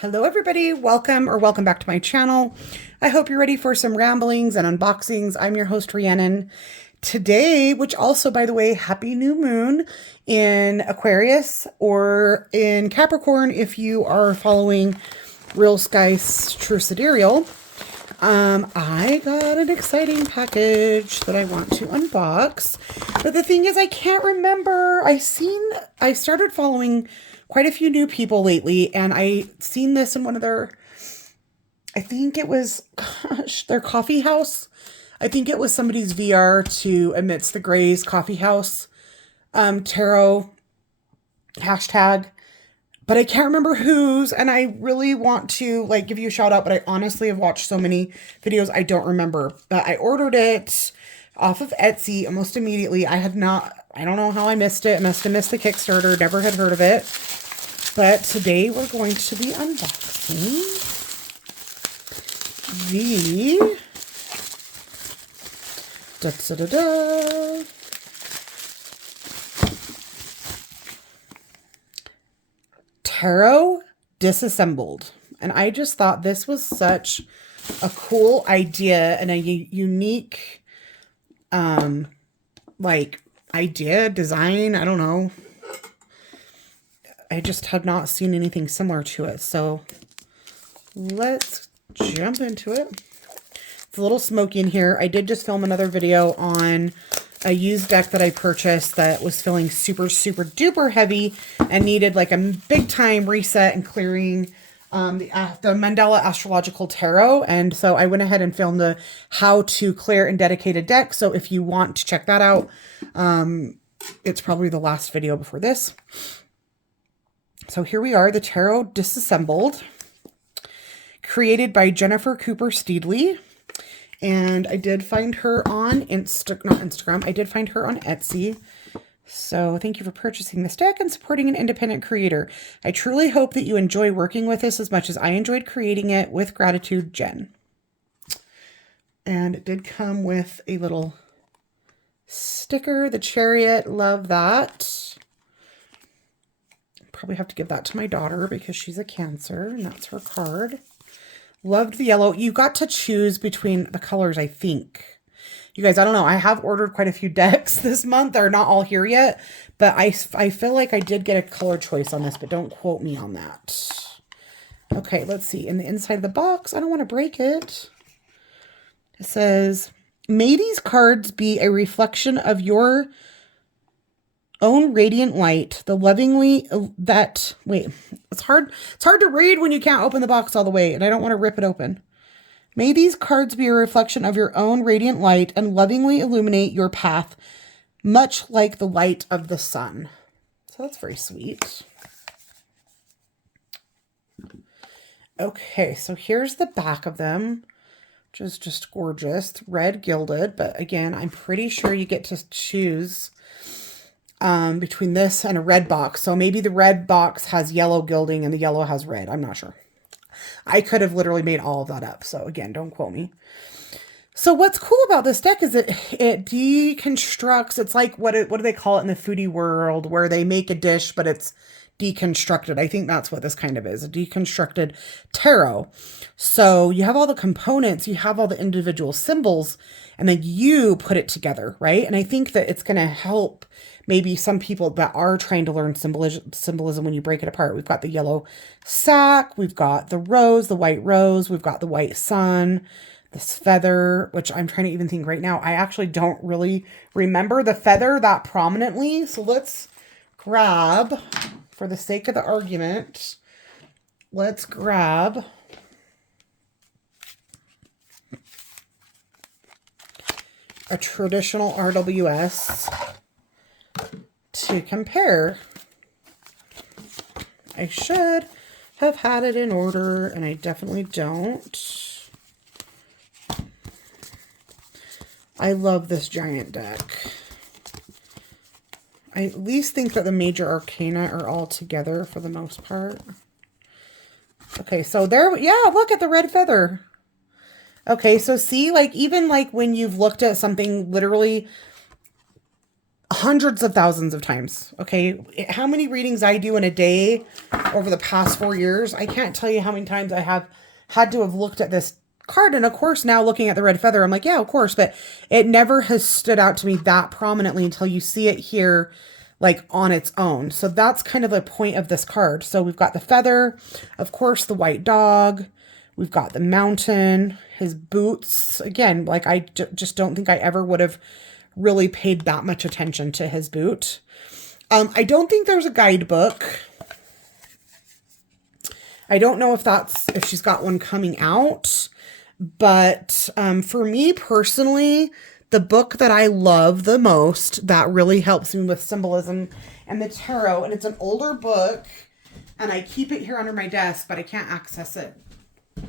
Hello everybody, welcome back to my channel. I hope you're ready for some ramblings and unboxings. I'm your host Rhiannon. Today, which also by the way, happy new moon in Aquarius or in Capricorn if you are following Real Skies True Sidereal. I got an exciting package that I want to unbox. But the thing is I can't remember. I started following quite a few new people lately, and I seen this in one of their, I think it was, their coffee house. I think it was somebody's VR to Amidst the Grays coffee house, tarot hashtag, but I can't remember whose, and I really want to give you a shout out, but I honestly have watched so many videos I don't remember. But I ordered it off of Etsy almost immediately. I don't know how I missed it. I must have missed the Kickstarter, never had heard of it. But today we're going to be unboxing the Tarot Disassembled. And I just thought this was such a cool idea and a unique idea, design, I don't know. I just have not seen anything similar to it. So let's jump into it. It's a little smoky in here. I did just film another video on a used deck that I purchased that was feeling super, super duper heavy and needed like a big time reset and clearing, the Mandela Astrological Tarot. And so I went ahead and filmed the how to clear and dedicate a deck. So if you want to check that out, it's probably the last video before this. So here we are, the Tarot Disassembled, created by Jennifer Cooper Steedley. And I did find her on not Instagram, I did find her on Etsy. So thank you for purchasing this deck and supporting an independent creator. I truly hope that you enjoy working with this as much as I enjoyed creating it. With gratitude, Jen. And it did come with a little sticker, the Chariot, love that. Probably have to give that to my daughter because she's a Cancer and that's her card. Loved the yellow. You got to choose between the colors, I think. You guys, I don't know. I have ordered quite a few decks this month. They're not all here yet, but I feel like I did get a color choice on this, but don't quote me on that. Okay, let's see. In the inside of the box, I don't want to break it. It says, may these cards be a reflection of your own radiant light, the lovingly it's hard to read when you can't open the box all the way, and I don't want to rip it open. May these cards be a reflection of your own radiant light and lovingly illuminate your path, much like the light of the sun. So that's very sweet. Okay, so here's the back of them, which is just gorgeous. Red gilded, but again, I'm pretty sure you get to choose between this and a red box. So maybe the red box has yellow gilding and the yellow has red. I'm not sure. I could have literally made all of that up. So again, don't quote me. So what's cool about this deck is it deconstructs. It's like, what do they call it in the foodie world, where they make a dish, but it's deconstructed. I think that's what this kind of is, a deconstructed tarot. So you have all the components, you have all the individual symbols, and then you put it together, right? And I think that it's going to help maybe some people that are trying to learn symbolism when you break it apart. We've got the yellow sack, we've got the rose, the white rose, we've got the white sun, this feather, which I'm trying to even think right now. I actually don't really remember the feather that prominently. So let's grab, for the sake of the argument, let's grab a traditional RWS to compare. I should have had it in order, and I definitely don't. I love this giant deck. I at least think that the major arcana are all together for the most part. Okay, so there, yeah, look at the red feather. Okay, so see, even when you've looked at something literally hundreds of thousands of times. Okay. How many readings I do in a day over the past 4 years, I can't tell you how many times I have had to have looked at this card. And of course, now looking at the red feather, I'm like, yeah, of course, but it never has stood out to me that prominently until you see it here, like on its own. So that's kind of the point of this card. So we've got the feather, of course, the white dog, we've got the mountain, his boots. Again, like I just don't think I ever would have really paid that much attention to his boot. I don't think there's a guidebook. I don't know if she's got one coming out, but for me personally, the book that I love the most that really helps me with symbolism and the tarot, and it's an older book, and I keep it here under my desk, but I can't access it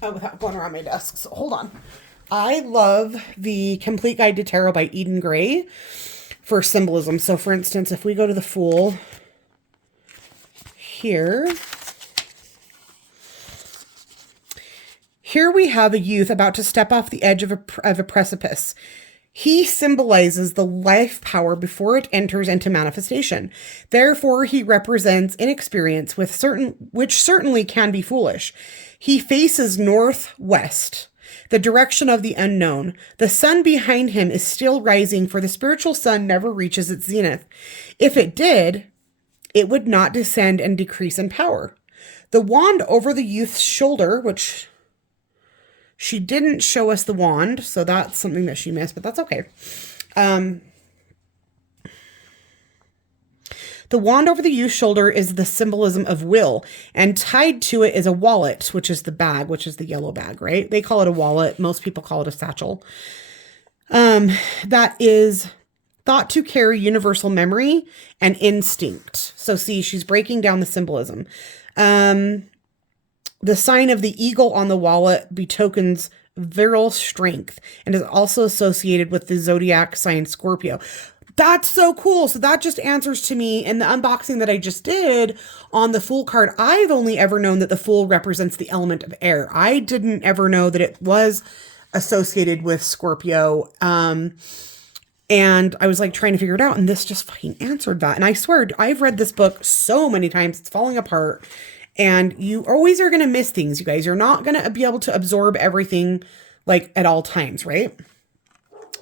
without going around my desk. So hold on. I love the Complete Guide to Tarot by Eden Gray for symbolism. So for instance, if we go to the Fool here we have a youth about to step off the edge of a precipice. He symbolizes the life power before it enters into manifestation. Therefore, he represents inexperience which certainly can be foolish. He faces northwest, the direction of the unknown. The sun behind him is still rising, for the spiritual sun never reaches its zenith. If it did, it would not descend and decrease in power. The wand over the youth's shoulder, which she didn't show us the wand, so that's something that she missed, but that's okay. The wand over the youth's shoulder is the symbolism of will, and tied to it is a wallet, which is the bag, which is the yellow bag, right? They call it a wallet. Most people call it a satchel. That is thought to carry universal memory and instinct. So see, she's breaking down the symbolism. The sign of the eagle on the wallet betokens virile strength and is also associated with the zodiac sign Scorpio. That's so cool. So that just answers to me in the unboxing that I just did on the Fool card. I've only ever known that the Fool represents the element of air. I didn't ever know that it was associated with Scorpio. And I was like trying to figure it out, and this just fucking answered that. And I swear, I've read this book so many times, it's falling apart. And you always are going to miss things, you guys. You're not going to be able to absorb everything like at all times, right?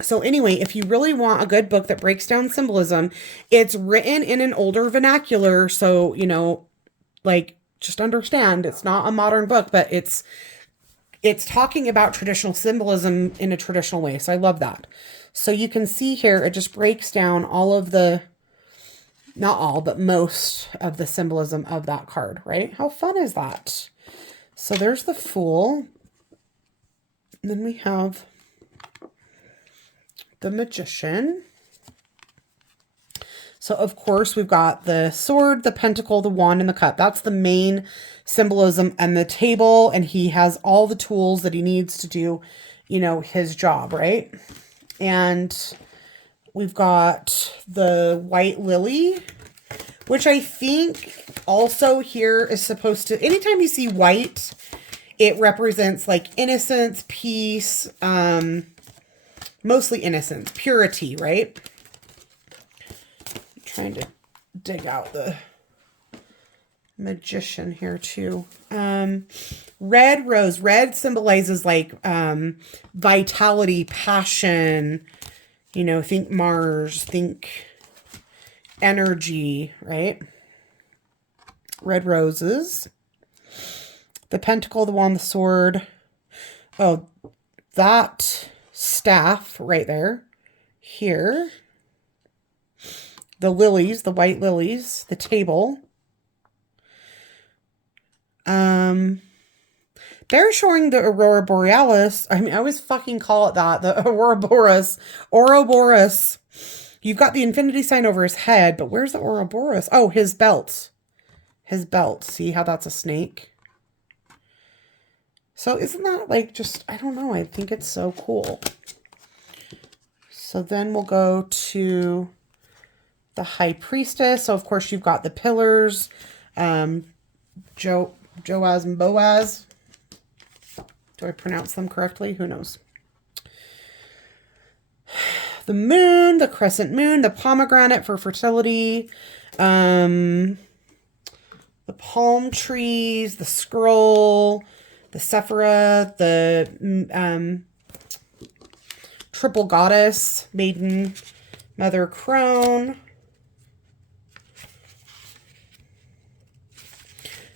So anyway, if you really want a good book that breaks down symbolism, it's written in an older vernacular. So, you know, like just understand it's not a modern book, but it's talking about traditional symbolism in a traditional way. So I love that. So you can see here, it just breaks down all of the, not all, but most of the symbolism of that card, right? How fun is that? So there's the Fool. And then we have the Magician. So of course we've got the sword, the pentacle, the wand, and the cup. That's the main symbolism, and the table, and he has all the tools that he needs to do, you know, his job, right? And we've got the white lily, which I think also here is supposed to, anytime you see white, it represents like innocence, peace, mostly innocence, purity, right? I'm trying to dig out the Magician here too. Red rose. Red symbolizes like vitality, passion, you know, think Mars, think energy, right? Red roses. The pentacle, the wand, the sword. Oh, that staff right there. Here. The lilies, the white lilies, the table. They're showing the Aurora Borealis. I mean, I always fucking call it that. The Ouroboros. Ouroboros. You've got the infinity sign over his head, but where's the Ouroboros? Oh, his belt. His belt. See how that's a snake? So isn't that like just, I don't know. I think it's so cool. So then we'll go to the High Priestess. So of course you've got the pillars. Joaz and Boaz. Do I pronounce them correctly? Who knows? the moon, the crescent moon, the pomegranate for fertility, the palm trees, the scroll, the Sephira, the triple goddess, maiden, mother crone.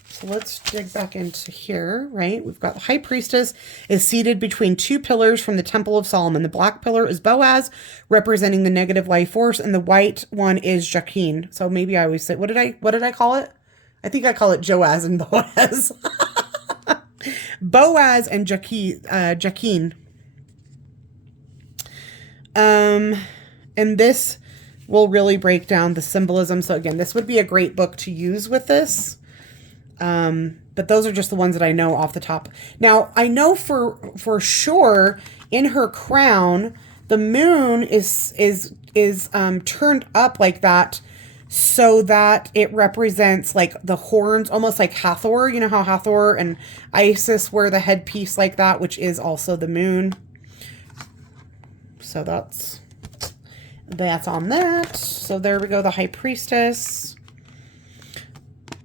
So let's dig back into here, right? We've got the high priestess is seated between two pillars from the Temple of Solomon. The black pillar is Boaz, representing the negative life force, and the white one is Jachin. So maybe I always say, what did I call it? I think I call it Joaz and Boaz. Boaz and Jachin. And this will really break down the symbolism. So again, this would be a great book to use with this. But those are just the ones that I know off the top. Now, I know for sure in her crown, the moon is turned up like that so that it represents like the horns, almost like Hathor. You know how Hathor and Isis wear the headpiece like that, which is also the moon. So that's on that. So there we go, the high priestess.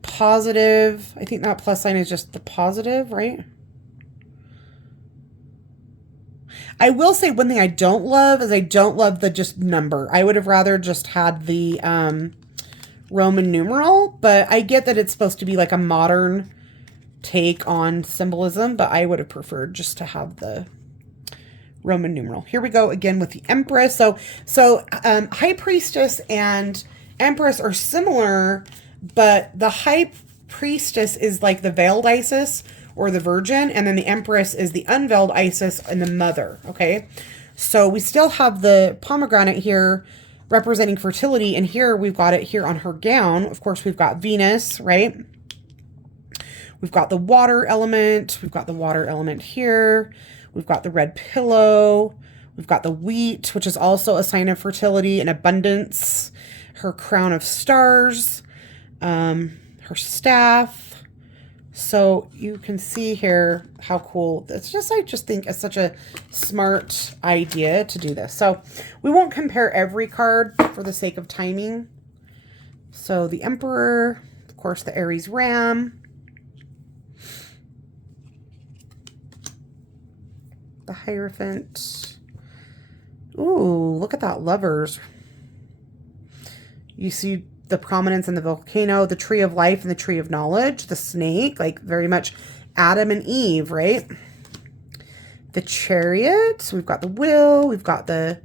Positive. I think that plus sign is just the positive, right? I will say one thing I don't love is I don't love the just number. I would have rather just had the Roman numeral, but I get that it's supposed to be like a modern take on symbolism, but I would have preferred just to have the Roman numeral. Here we go again with the Empress. So High Priestess and Empress are similar, but the High Priestess is like the veiled Isis or the Virgin, and then the Empress is the unveiled Isis and the Mother, okay? So we still have the pomegranate here representing fertility, and here we've got it here on her gown. Of course, we've got Venus, right? We've got the water element. We've got the water element here. We've got the red pillow. We've got the wheat, which is also a sign of fertility and abundance. Her crown of stars. Her staff. So you can see here how cool. It's just, I just think it's such a smart idea to do this. So we won't compare every card for the sake of timing. So the Emperor, of course, the Aries Ram. The Hierophant. Ooh, look at that, Lovers. You see the prominence in the volcano, the tree of life and the tree of knowledge, the snake, like very much Adam and Eve, right? The Chariot. So we've got the Will, we've got the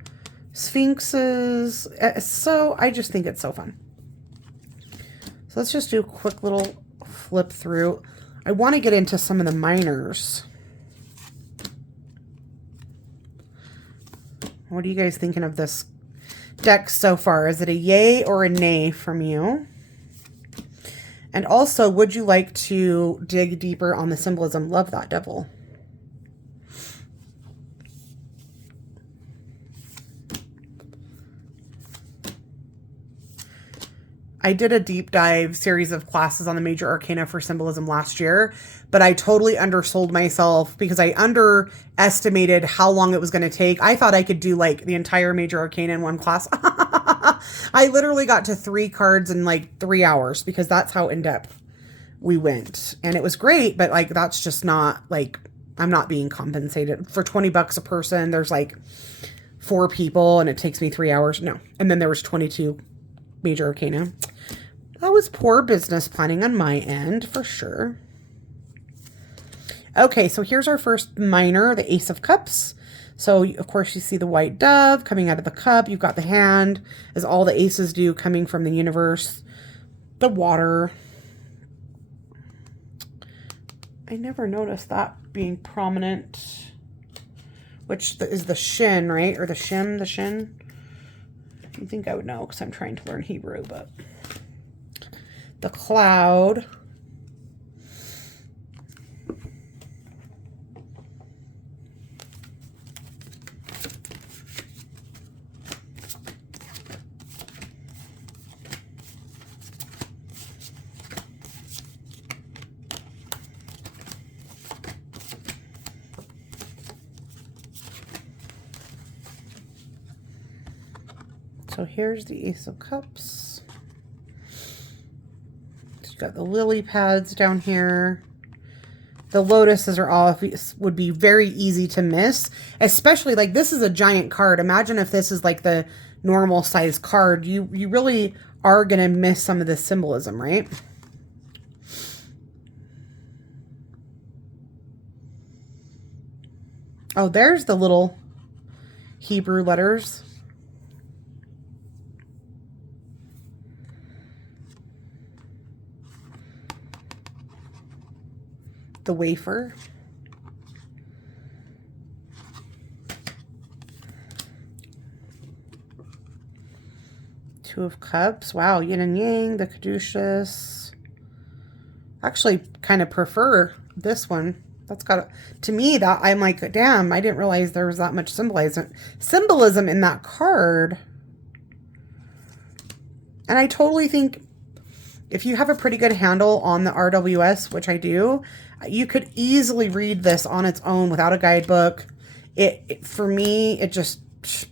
Sphinxes. So I just think it's so fun. So let's just do a quick little flip through. I want to get into some of the minors. What are you guys thinking of this deck so far? Is it a yay or a nay from you? And also, would you like to dig deeper on the symbolism? Love that, Devil. I did a deep dive series of classes on the major arcana for symbolism last year, but I totally undersold myself because I underestimated how long it was going to take. I thought I could do like the entire major arcana in one class. I literally got to 3 cards in like 3 hours because that's how in depth we went. And it was great, but like, that's just not like, I'm not being compensated for $20 a person. There's like 4 people and it takes me 3 hours. No. And then there was 22 major arcana. That was poor business planning on my end for sure. Okay, so here's our first minor, the Ace of Cups. So of course you see the white dove coming out of the cup. You've got the hand, as all the aces do, coming from the universe. The water. I never noticed that being prominent. Which is the shin, right? Or the shim, the shin. You think I would know because I'm trying to learn Hebrew, but the cloud. So here's the Ace of Cups. You've got the lily pads down here. The lotuses are all, would be very easy to miss, especially like this is a giant card. Imagine if this is like the normal size card. You really are going to miss some of the symbolism, right? Oh, there's the little Hebrew letters. The wafer. Two of Cups. Wow, yin and yang, the caduceus. Actually kind of prefer this one. That's got, to me, that I'm like, damn, I didn't realize there was that much symbolism in that card. And I totally think if you have a pretty good handle on the RWS, which I do, you could easily read this on its own without a guidebook. For me, it just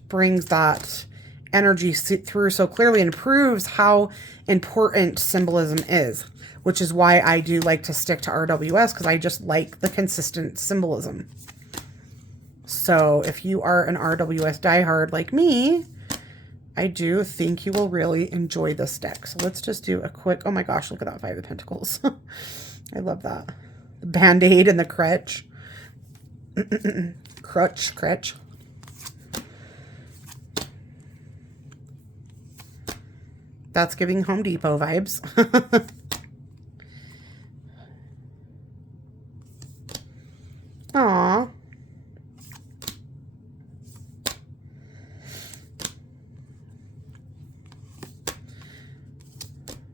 brings that energy through so clearly and proves how important symbolism is, which is why I do like to stick to RWS, because I just like the consistent symbolism. So if you are an RWS diehard like me, I do think you will really enjoy this deck. So let's just do a quick, oh my gosh, look at that Five of Pentacles. I love that. The Band-Aid and the crutch. crutch. That's giving Home Depot vibes. Aw.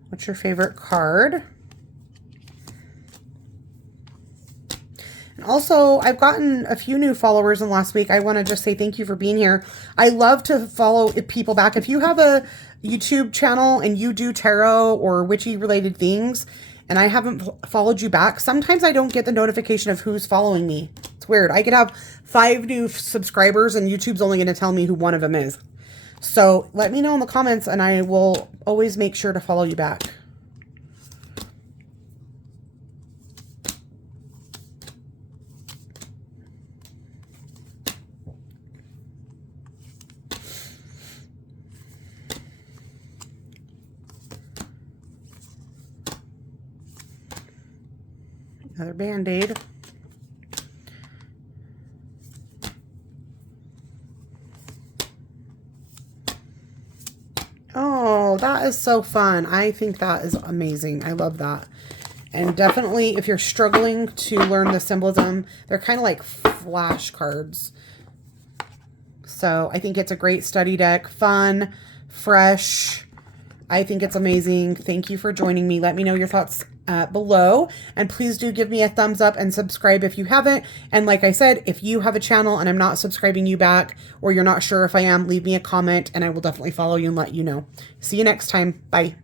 What's your favorite card? And also, I've gotten a few new followers in the last week. I want to just say thank you for being here. I love to follow people back. If you have a YouTube channel and you do tarot or witchy related things, and I haven't followed you back, sometimes I don't get the notification of who's following me. It's weird. I could have 5 new subscribers and YouTube's only going to tell me who one of them is. So let me know in the comments and I will always make sure to follow you back. Another Band-Aid. Oh, that is so fun. I think that is amazing. I love that. And definitely, if you're struggling to learn the symbolism, they're kind of like flashcards. So I think it's a great study deck. Fun, fresh. I think it's amazing. Thank you for joining me. Let me know your thoughts below, and please do give me a thumbs up and subscribe if you haven't. And like I said, if you have a channel and I'm not subscribing you back, or you're not sure if I am, leave me a comment and I will definitely follow you and let you know. See you next time. Bye.